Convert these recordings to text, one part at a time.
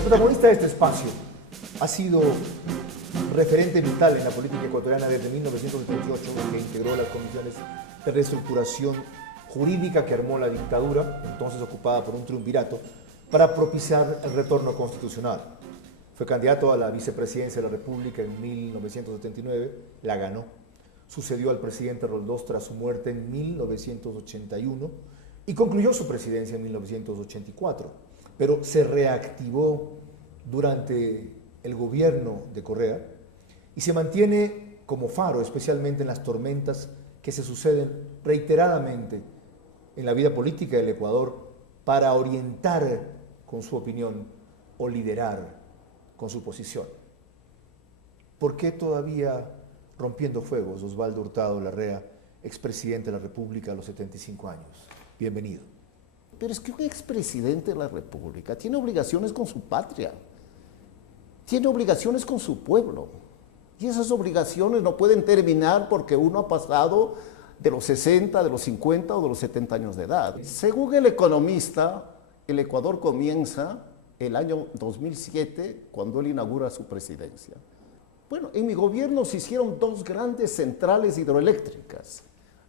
El protagonista de este espacio ha sido referente vital en la política ecuatoriana desde 1938, que integró las comisiones de reestructuración jurídica que armó la dictadura, entonces ocupada por un triunvirato, para propiciar el retorno constitucional. Fue candidato a la vicepresidencia de la República en 1979, la ganó. Sucedió al presidente Roldós tras su muerte en 1981 y concluyó su presidencia en 1984, pero se reactivó durante el gobierno de Correa y se mantiene como faro, especialmente en las tormentas que se suceden reiteradamente en la vida política del Ecuador, para orientar con su opinión o liderar con su posición. ¿Por qué todavía rompiendo fuegos, Osvaldo Hurtado Larrea, expresidente de la República a los 75 años? Bienvenido. Pero es que un expresidente de la República tiene obligaciones con su patria, tiene obligaciones con su pueblo, y esas obligaciones no pueden terminar porque uno ha pasado de los 60, de los 50 o de los 70 años de edad. Según El Economista, el Ecuador comienza el año 2007, cuando él inaugura su presidencia. Bueno, en mi gobierno se hicieron dos grandes centrales hidroeléctricas,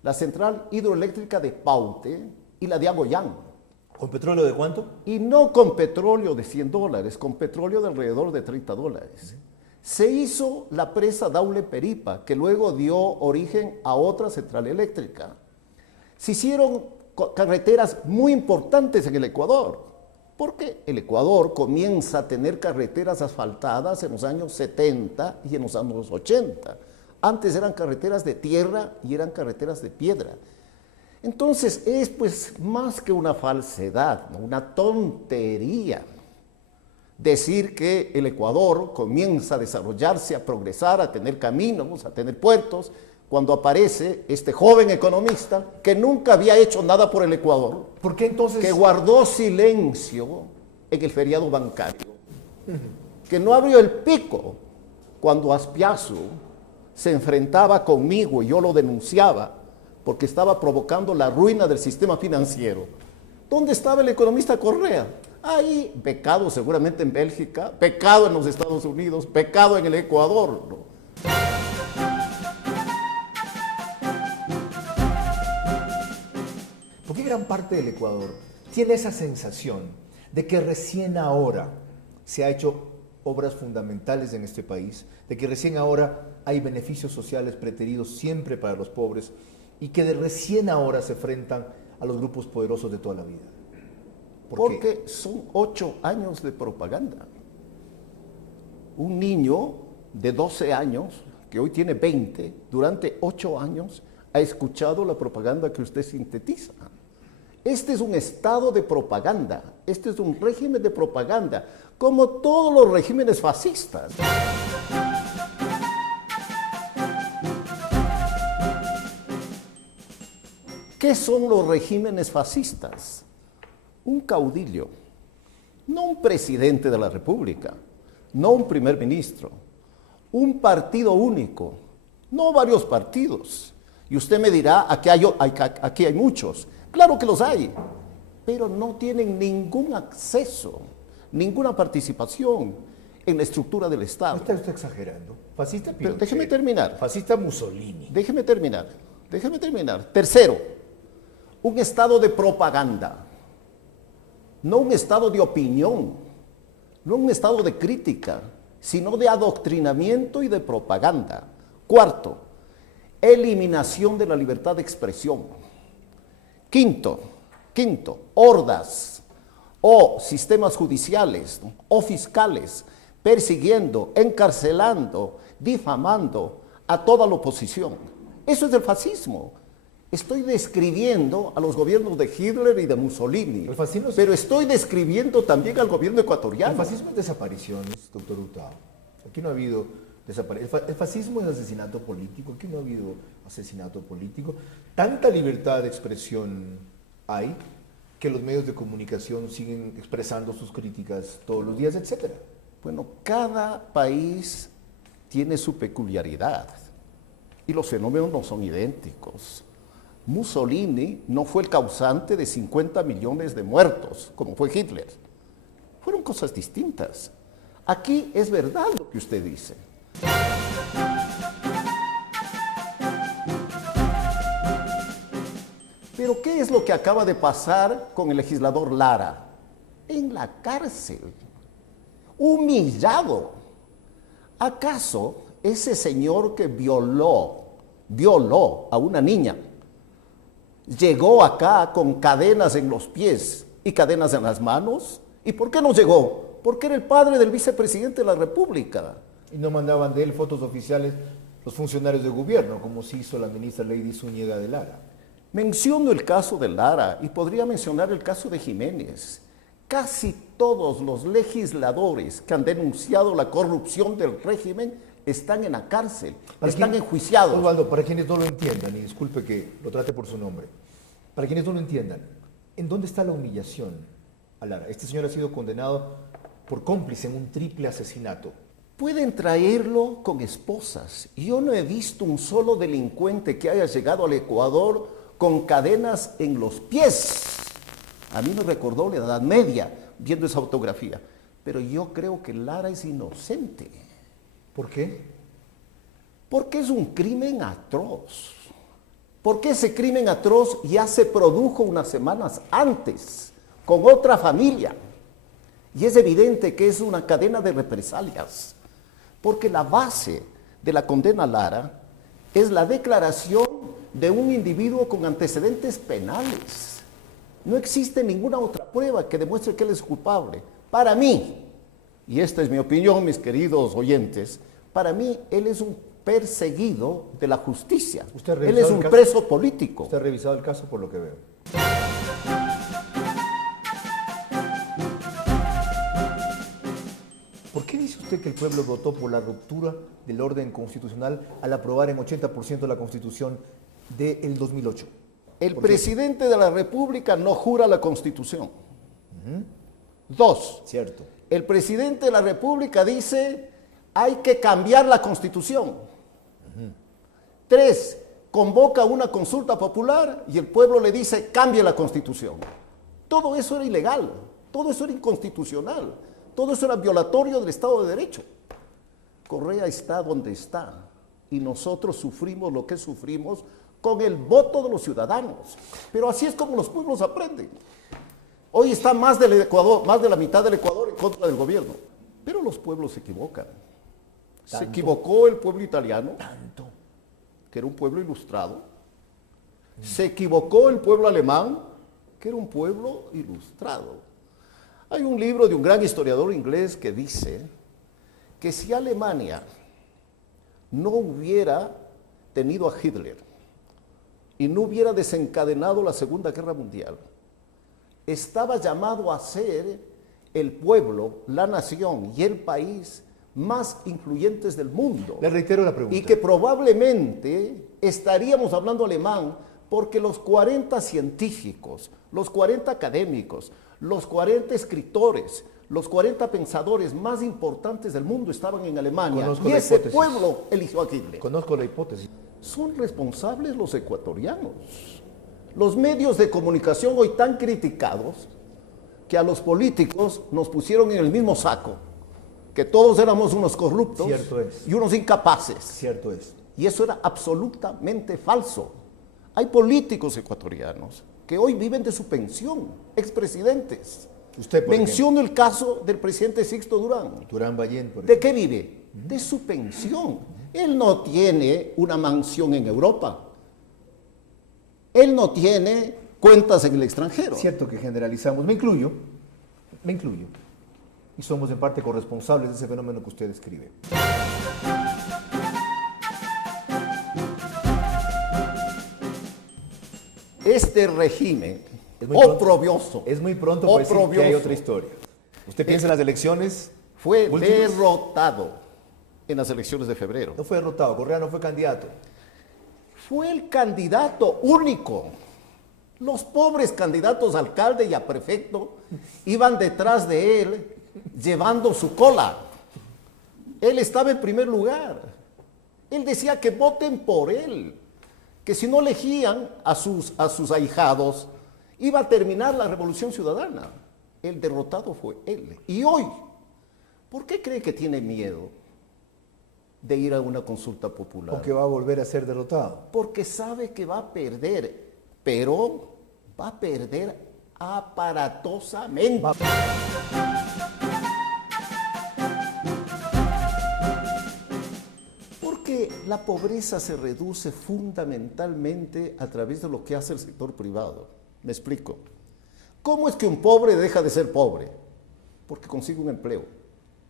la central hidroeléctrica de Paute y la de Agoyán. ¿Con petróleo de cuánto? Y no con petróleo de $100, con petróleo de alrededor de $30. Se hizo la presa Daule Peripa, que luego dio origen a otra central eléctrica. Se hicieron carreteras muy importantes en el Ecuador, porque el Ecuador comienza a tener carreteras asfaltadas en los años 70 y en los años 80. Antes eran carreteras de tierra y eran carreteras de piedra. Entonces es pues más que una falsedad, una tontería decir que el Ecuador comienza a desarrollarse, a progresar, a tener caminos, a tener puertos, cuando aparece este joven economista que nunca había hecho nada por el Ecuador. ¿Por qué entonces? Que guardó silencio en el feriado bancario, que no abrió el pico cuando Aspiazu se enfrentaba conmigo y yo lo denunciaba porque estaba provocando la ruina del sistema financiero. ¿Dónde estaba el economista Correa? Ahí, becado seguramente en Bélgica, becado en los Estados Unidos, becado en el Ecuador, ¿no? ¿Por qué gran parte del Ecuador tiene esa sensación de que recién ahora se ha hecho obras fundamentales en este país, de que recién ahora hay beneficios sociales preteridos siempre para los pobres y que de recién ahora se enfrentan a los grupos poderosos de toda la vida? Porque son 8 años de propaganda. Un niño de 12 años, que hoy tiene 20, durante 8 años ha escuchado la propaganda que usted sintetiza. Este es un estado de propaganda, este es un régimen de propaganda, como todos los regímenes fascistas. ¿Qué son los regímenes fascistas? Un caudillo, no un presidente de la República, no un primer ministro, un partido único, no varios partidos. Y usted me dirá, aquí hay muchos. Claro que los hay, pero no tienen ningún acceso, ninguna participación en la estructura del Estado. ¿Está usted exagerando? Fascista Pinochet. Pero déjeme terminar. Fascista Mussolini. Déjeme terminar. Tercero, un estado de propaganda, no un estado de opinión, no un estado de crítica, sino de adoctrinamiento y de propaganda. Cuarto, eliminación de la libertad de expresión. Quinto, hordas o sistemas judiciales o fiscales persiguiendo, encarcelando, difamando a toda la oposición. Eso es el fascismo. Estoy describiendo a los gobiernos de Hitler y de Mussolini, pero estoy describiendo también al gobierno ecuatoriano. El fascismo es desapariciones, doctor Hurtado. Aquí no ha habido desapariciones. El fascismo es asesinato político. Aquí no ha habido asesinato político. Tanta libertad de expresión hay que los medios de comunicación siguen expresando sus críticas todos los días, etc. Bueno, cada país tiene su peculiaridad y los fenómenos no son idénticos. Mussolini no fue el causante de 50 millones de muertos, como fue Hitler. fueron cosas distintas. Aquí es verdad lo que usted dice. Pero ¿qué es lo que acaba de pasar con el legislador Lara? En la cárcel, humillado. ¿Acaso ese señor que violó a una niña, llegó acá con cadenas en los pies y cadenas en las manos? ¿Y por qué no llegó? Porque era el padre del vicepresidente de la República. Y no mandaban de él fotos oficiales los funcionarios de gobierno, como sí hizo la ministra Lady Zúñiga de Lara. Menciono el caso de Lara y podría mencionar el caso de Jiménez. Casi todos los legisladores que han denunciado la corrupción del régimen están en la cárcel, están enjuiciados. Osvaldo, para quienes no lo entiendan, y disculpe que lo trate por su nombre, para quienes no lo entiendan, ¿en dónde está la humillación a Lara? Este señor ha sido condenado por cómplice en un triple asesinato. Pueden traerlo con esposas. Yo no he visto un solo delincuente que haya llegado al Ecuador con cadenas en los pies. A mí me recordó la Edad Media viendo esa fotografía. Pero yo creo que Lara es inocente. ¿Por qué? Porque es un crimen atroz. Porque ese crimen atroz ya se produjo unas semanas antes con otra familia. Y es evidente que es una cadena de represalias. Porque la base de la condena a Lara es la declaración de un individuo con antecedentes penales. No existe ninguna otra prueba que demuestre que él es culpable. Para mí, y esta es mi opinión, mis queridos oyentes, para mí él es un perseguido de la justicia. Él es un preso político. ¿Usted ha revisado el caso por lo que veo? ¿Por qué dice usted que el pueblo votó por la ruptura del orden constitucional al aprobar en 80% la Constitución del 2008? El presidente de la República no jura la Constitución. Dos, cierto. El presidente de la República dice hay que cambiar la Constitución. Tres, convoca una consulta popular y el pueblo le dice cambie la Constitución. Todo eso era ilegal, todo eso era inconstitucional, todo eso era violatorio del Estado de Derecho. Correa está donde está y nosotros sufrimos lo que sufrimos con el voto de los ciudadanos. Pero así es como los pueblos aprenden. Hoy está más del Ecuador, más de la mitad del Ecuador en contra del gobierno. Pero los pueblos se equivocan. Se equivocó el pueblo italiano, que era un pueblo ilustrado. Se equivocó el pueblo alemán, que era un pueblo ilustrado. Hay un libro de un gran historiador inglés que dice que si Alemania no hubiera tenido a Hitler y no hubiera desencadenado la Segunda Guerra Mundial, estaba llamado a ser el pueblo, la nación y el país más influyentes del mundo. Le reitero la pregunta. Y que probablemente estaríamos hablando alemán porque los 40 científicos, los 40 académicos, los 40 escritores, los 40 pensadores más importantes del mundo estaban en Alemania. Conozco y la ese hipótesis. pueblo eligió a Hitler. Conozco la hipótesis. Son responsables los ecuatorianos. Los medios de comunicación hoy tan criticados que a los políticos nos pusieron en el mismo saco, que todos éramos unos corruptos y unos incapaces. Cierto es. Y eso era absolutamente falso. Hay políticos ecuatorianos que hoy viven de su pensión, expresidentes. Usted, por Menciono el caso del presidente Sixto Durán. Durán Ballén, por ¿De qué vive? De su pensión. Él no tiene una mansión en Europa. Él no tiene cuentas en el extranjero. Cierto que generalizamos, me incluyo, y somos en parte corresponsables de ese fenómeno que usted describe. Este régimen oprobioso. Es muy pronto para decir que hay otra historia. ¿Usted piensa en las elecciones? Fue derrotado en las elecciones de febrero. No fue derrotado, Correa no fue candidato. Fue el candidato único. Los pobres candidatos a alcalde y a prefecto iban detrás de él llevando su cola. Él estaba en primer lugar. Él decía que voten por él, que si no elegían a sus ahijados, iba a terminar la revolución ciudadana. El derrotado fue él. Y hoy, ¿por qué cree que tiene miedo de ir a una consulta popular? Porque va a volver a ser derrotado. Porque sabe que va a perder, pero va a perder aparatosamente. Porque la pobreza se reduce fundamentalmente a través de lo que hace el sector privado. Me explico. ¿Cómo es que un pobre deja de ser pobre? Porque consigue un empleo.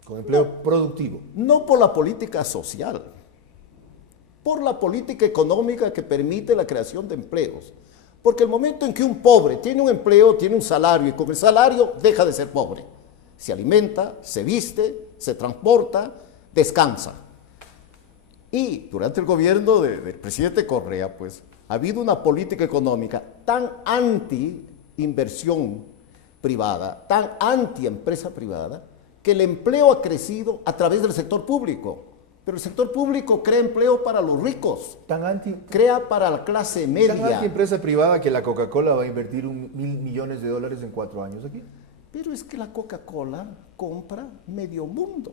Con empleo productivo. No por la política social, por la política económica que permite la creación de empleos. Porque el momento en que un pobre tiene un empleo, tiene un salario, y con el salario deja de ser pobre. Se alimenta, se viste, se transporta, descansa. Y durante el gobierno del presidente Correa, pues, ha habido una política económica tan anti-inversión privada, tan anti-empresa privada, que el empleo ha crecido a través del sector público. Pero el sector público crea empleo para los ricos, crea para la clase media. Tan anti-empresa privada que la Coca-Cola va a invertir $1.000 millones en 4 años aquí. Pero es que la Coca-Cola compra medio mundo.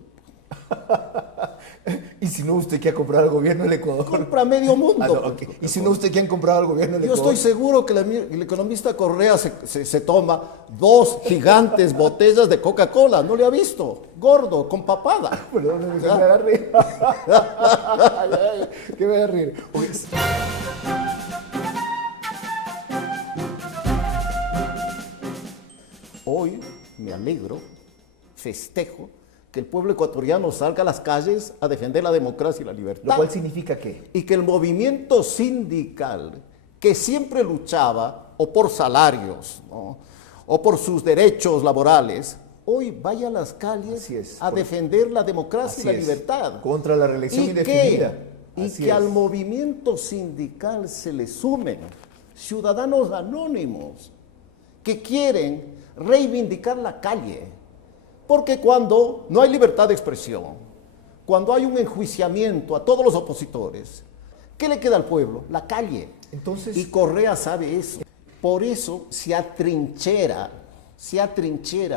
¿Y si no usted que ha comprado al gobierno del Ecuador? Compra medio mundo. No, okay. ¿Y si no usted que han comprado al gobierno del Ecuador? Yo estoy seguro que el economista Correa se toma 2 gigantes botellas de Coca-Cola. ¿No le ha visto? Gordo, con papada. Perdón, me voy a reír. ¿Qué me voy a reír? Hoy me alegro, festejo, que el pueblo ecuatoriano salga a las calles a defender la democracia y la libertad. ¿Lo cual significa qué? Y que el movimiento sindical, que siempre luchaba o por salarios, ¿no?, o por sus derechos laborales, hoy vaya a las calles a defender la democracia y la libertad. Contra la reelección indefinida. Y que al movimiento sindical se le sumen ciudadanos anónimos que quieren reivindicar la calle. Porque cuando no hay libertad de expresión, cuando hay un enjuiciamiento a todos los opositores, ¿qué le queda al pueblo? La calle. Entonces, y Correa sabe eso. Por eso se atrinchera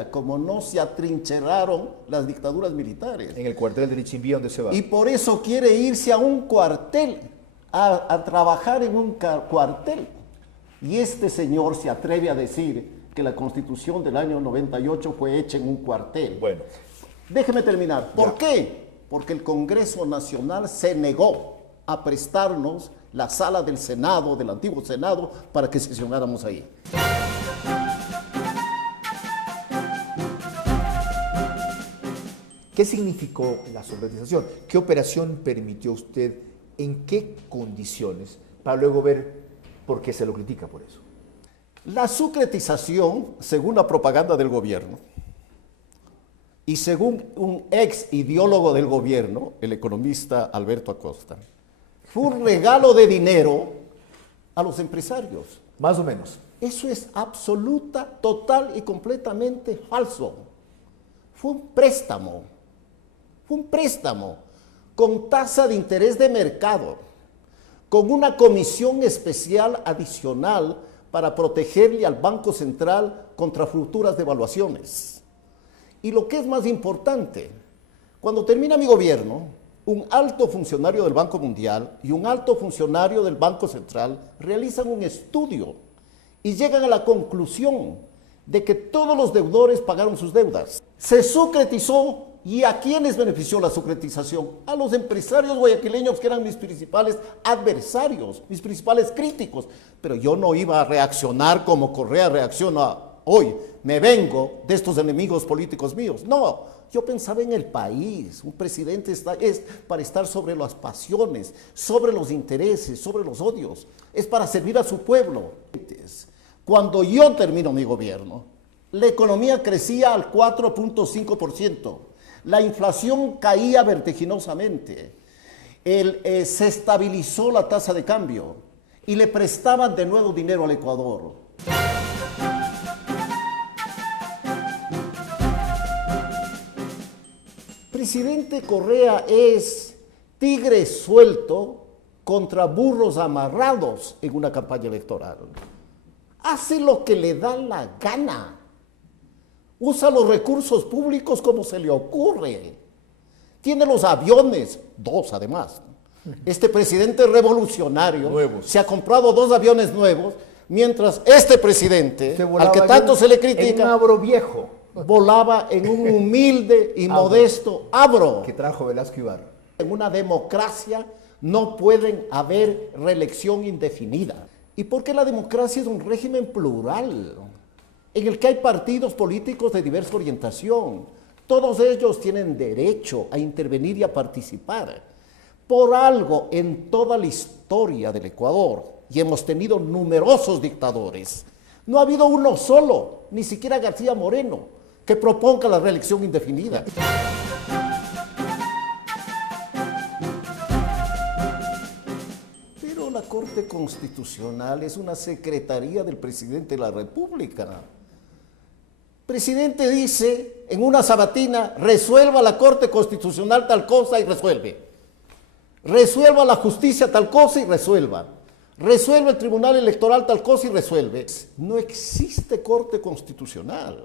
como no se atrincheraron las dictaduras militares. En el cuartel de Lichimbía, ¿dónde se va? Y por eso quiere irse a un cuartel, a trabajar en un cuartel. Y este señor se atreve a decir que la Constitución del año 98 fue hecha en un cuartel. Bueno. Déjeme terminar. ¿Por qué? Porque el Congreso Nacional se negó a prestarnos la sala del Senado, del antiguo Senado, para que sesionáramos ahí. ¿Qué significó la secretización? ¿Qué operación permitió usted? ¿En qué condiciones? Para luego ver por qué se lo critica por eso. La secretización, según la propaganda del gobierno, y según un ex ideólogo del gobierno, el economista Alberto Acosta, fue un regalo de dinero a los empresarios. Más o menos. Eso es absoluta, total y completamente falso. Fue un préstamo con tasa de interés de mercado, con una comisión especial adicional para protegerle al Banco Central contra futuras devaluaciones. Y lo que es más importante, cuando termina mi gobierno, un alto funcionario del Banco Mundial y un alto funcionario del Banco Central realizan un estudio y llegan a la conclusión de que todos los deudores pagaron sus deudas. Se secretizó. ¿Y a quiénes benefició la secretización? A los empresarios guayaquileños que eran mis principales adversarios, mis principales críticos. Pero yo no iba a reaccionar como Correa reacciona hoy. Me vengo de estos enemigos políticos míos. No, yo pensaba en el país. Un presidente es para estar sobre las pasiones, sobre los intereses, sobre los odios. Es para servir a su pueblo. Cuando yo termino mi gobierno, la economía crecía al 4.5%. La inflación caía vertiginosamente, se estabilizó la tasa de cambio y le prestaban de nuevo dinero al Ecuador. Presidente Correa es tigre suelto contra burros amarrados en una campaña electoral. Hace lo que le da la gana. Usa los recursos públicos como se le ocurre. Tiene los aviones, 2 además. Este presidente revolucionario Nuevos. se ha comprado 2 aviones nuevos, mientras este presidente, al que tanto se le critica, en un Abro viejo volaba en un humilde y modesto Abro. que trajo Velasco Ibarra. En una democracia no pueden haber reelección indefinida. ¿Y por qué la democracia es un régimen plural? En el que hay partidos políticos de diversa orientación. Todos ellos tienen derecho a intervenir y a participar. Por algo, en toda la historia del Ecuador, y hemos tenido numerosos dictadores, no ha habido uno solo, ni siquiera García Moreno, que proponga la reelección indefinida. Pero la Corte Constitucional es una secretaría del presidente de la República. El presidente dice en una sabatina: resuelva la Corte Constitucional tal cosa, y resuelve. Resuelva la justicia tal cosa y resuelva. Resuelve el Tribunal Electoral tal cosa y resuelve. No existe Corte Constitucional.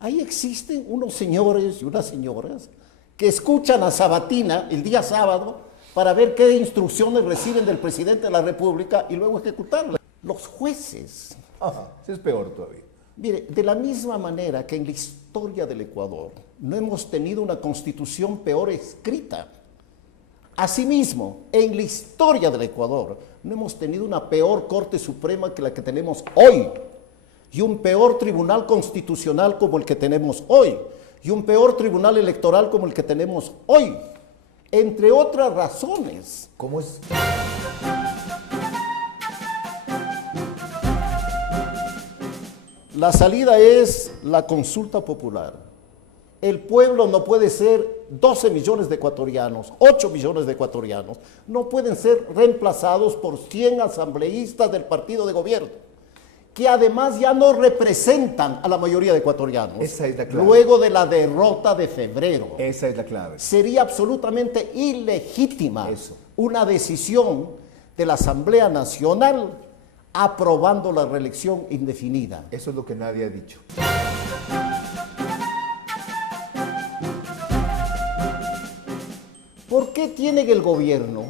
Ahí existen unos señores y unas señoras que escuchan a sabatina el día sábado para ver qué instrucciones reciben del presidente de la República y luego ejecutarlas. Los jueces. Ajá, eso es peor todavía. Mire, de la misma manera que en la historia del Ecuador no hemos tenido una constitución peor escrita, asimismo, en la historia del Ecuador no hemos tenido una peor Corte Suprema que la que tenemos hoy, y un peor Tribunal Constitucional como el que tenemos hoy, y un peor Tribunal Electoral como el que tenemos hoy, entre otras razones. ¿Cómo es? La salida es la consulta popular. El pueblo no puede ser 12 millones de ecuatorianos, 8 millones de ecuatorianos. No pueden ser reemplazados por 100 asambleístas del partido de gobierno, que además ya no representan a la mayoría de ecuatorianos. Esa es la clave. Luego de la derrota de febrero. Esa es la clave. Sería absolutamente ilegítima Eso. una decisión de la Asamblea Nacional aprobando la reelección indefinida. Eso es lo que nadie ha dicho. ¿Por qué tiene el gobierno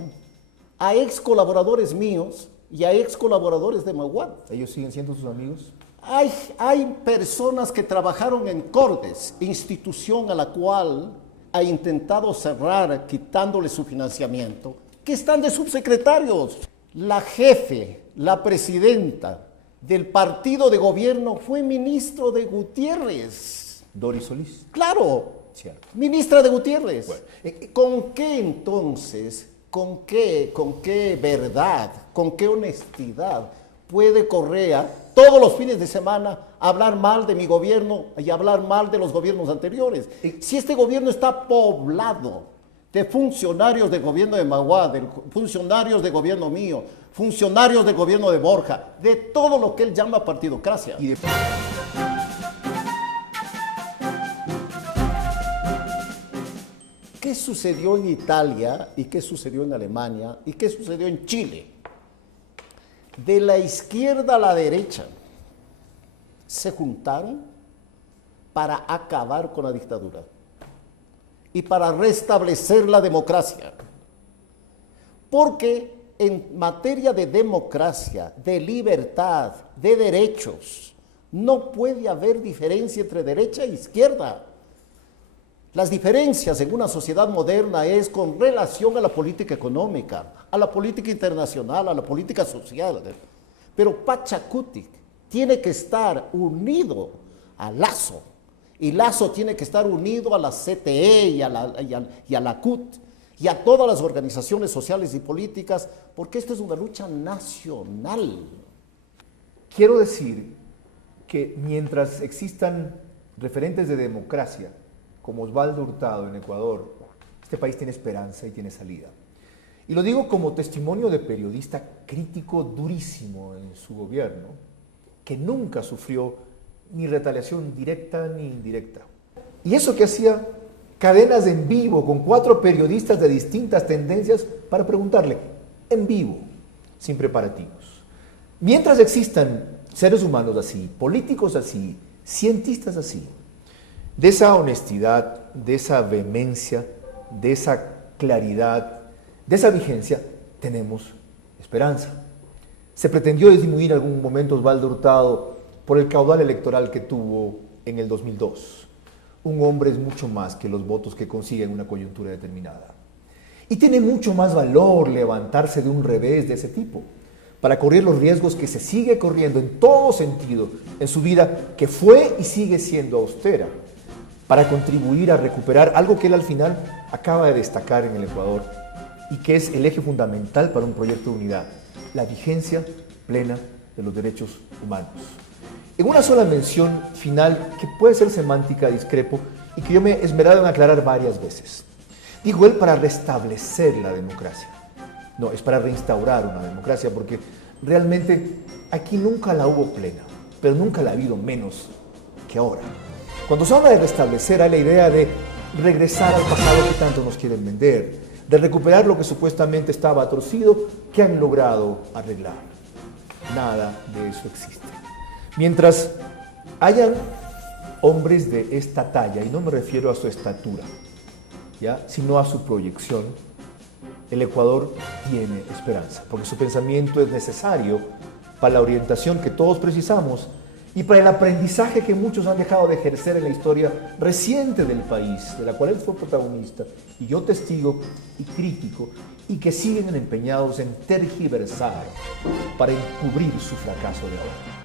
a ex colaboradores míos y a ex colaboradores de Maguad? ¿Ellos siguen siendo sus amigos? Hay personas que trabajaron en Cordes, institución a la cual ha intentado cerrar quitándole su financiamiento, que están de subsecretarios. La jefe, la presidenta del partido de gobierno fue ministro de Gutiérrez. Doris Solís. Claro, Cierto. ministra de Gutiérrez. Bueno. ¿Con qué entonces, con qué verdad, con qué honestidad puede Correa todos los fines de semana hablar mal de mi gobierno y hablar mal de los gobiernos anteriores? Si este gobierno está poblado de funcionarios del gobierno de Maguad, de funcionarios del gobierno mío, funcionarios del gobierno de Borja, de todo lo que él llama partidocracia. Y de... ¿Qué sucedió en Italia y qué sucedió en Alemania y qué sucedió en Chile? De la izquierda a la derecha se juntaron para acabar con la dictadura y para restablecer la democracia. Porque en materia de democracia, de libertad, de derechos, no puede haber diferencia entre derecha e izquierda. Las diferencias en una sociedad moderna es con relación a la política económica, a la política internacional, a la política social. Pero Pachacutic tiene que estar unido a Lazo, y Lazo tiene que estar unido a la CTE y a la CUT y a todas las organizaciones sociales y políticas, porque esta es una lucha nacional. Quiero decir que mientras existan referentes de democracia, como Osvaldo Hurtado en Ecuador, este país tiene esperanza y tiene salida. Y lo digo como testimonio de periodista crítico durísimo en su gobierno, que nunca sufrió ni retaliación directa ni indirecta. Y eso que hacía cadenas en vivo con 4 periodistas de distintas tendencias para preguntarle, en vivo, sin preparativos. Mientras existan seres humanos así, políticos así, cientistas así, De esa honestidad, de esa vehemencia, de esa claridad, de esa vigencia, tenemos esperanza. Se pretendió disminuir en algún momento Osvaldo Hurtado por el caudal electoral que tuvo en el 2002. Un hombre es mucho más que los votos que consigue en una coyuntura determinada. Y tiene mucho más valor levantarse de un revés de ese tipo, para correr los riesgos que se sigue corriendo en todo sentido en su vida, que fue y sigue siendo austera, para contribuir a recuperar algo que él al final acaba de destacar en el Ecuador y que es el eje fundamental para un proyecto de unidad: la vigencia plena de los derechos humanos. En una sola mención final, que puede ser semántica, discrepo, y que yo me he esmerado en aclarar varias veces. Dijo él, para restablecer la democracia. No, es para reinstaurar una democracia, porque realmente aquí nunca la hubo plena, pero nunca la ha habido menos que ahora. Cuando se habla de restablecer, hay la idea de regresar al pasado que tanto nos quieren vender, de recuperar lo que supuestamente estaba torcido, que han logrado arreglar. Nada de eso existe. Mientras hayan hombres de esta talla, y no me refiero a su estatura, ¿ya?, sino a su proyección, el Ecuador tiene esperanza, porque su pensamiento es necesario para la orientación que todos precisamos y para el aprendizaje que muchos han dejado de ejercer en la historia reciente del país, de la cual él fue protagonista, y yo testigo y crítico, y que siguen empeñados en tergiversar para encubrir su fracaso de ahora.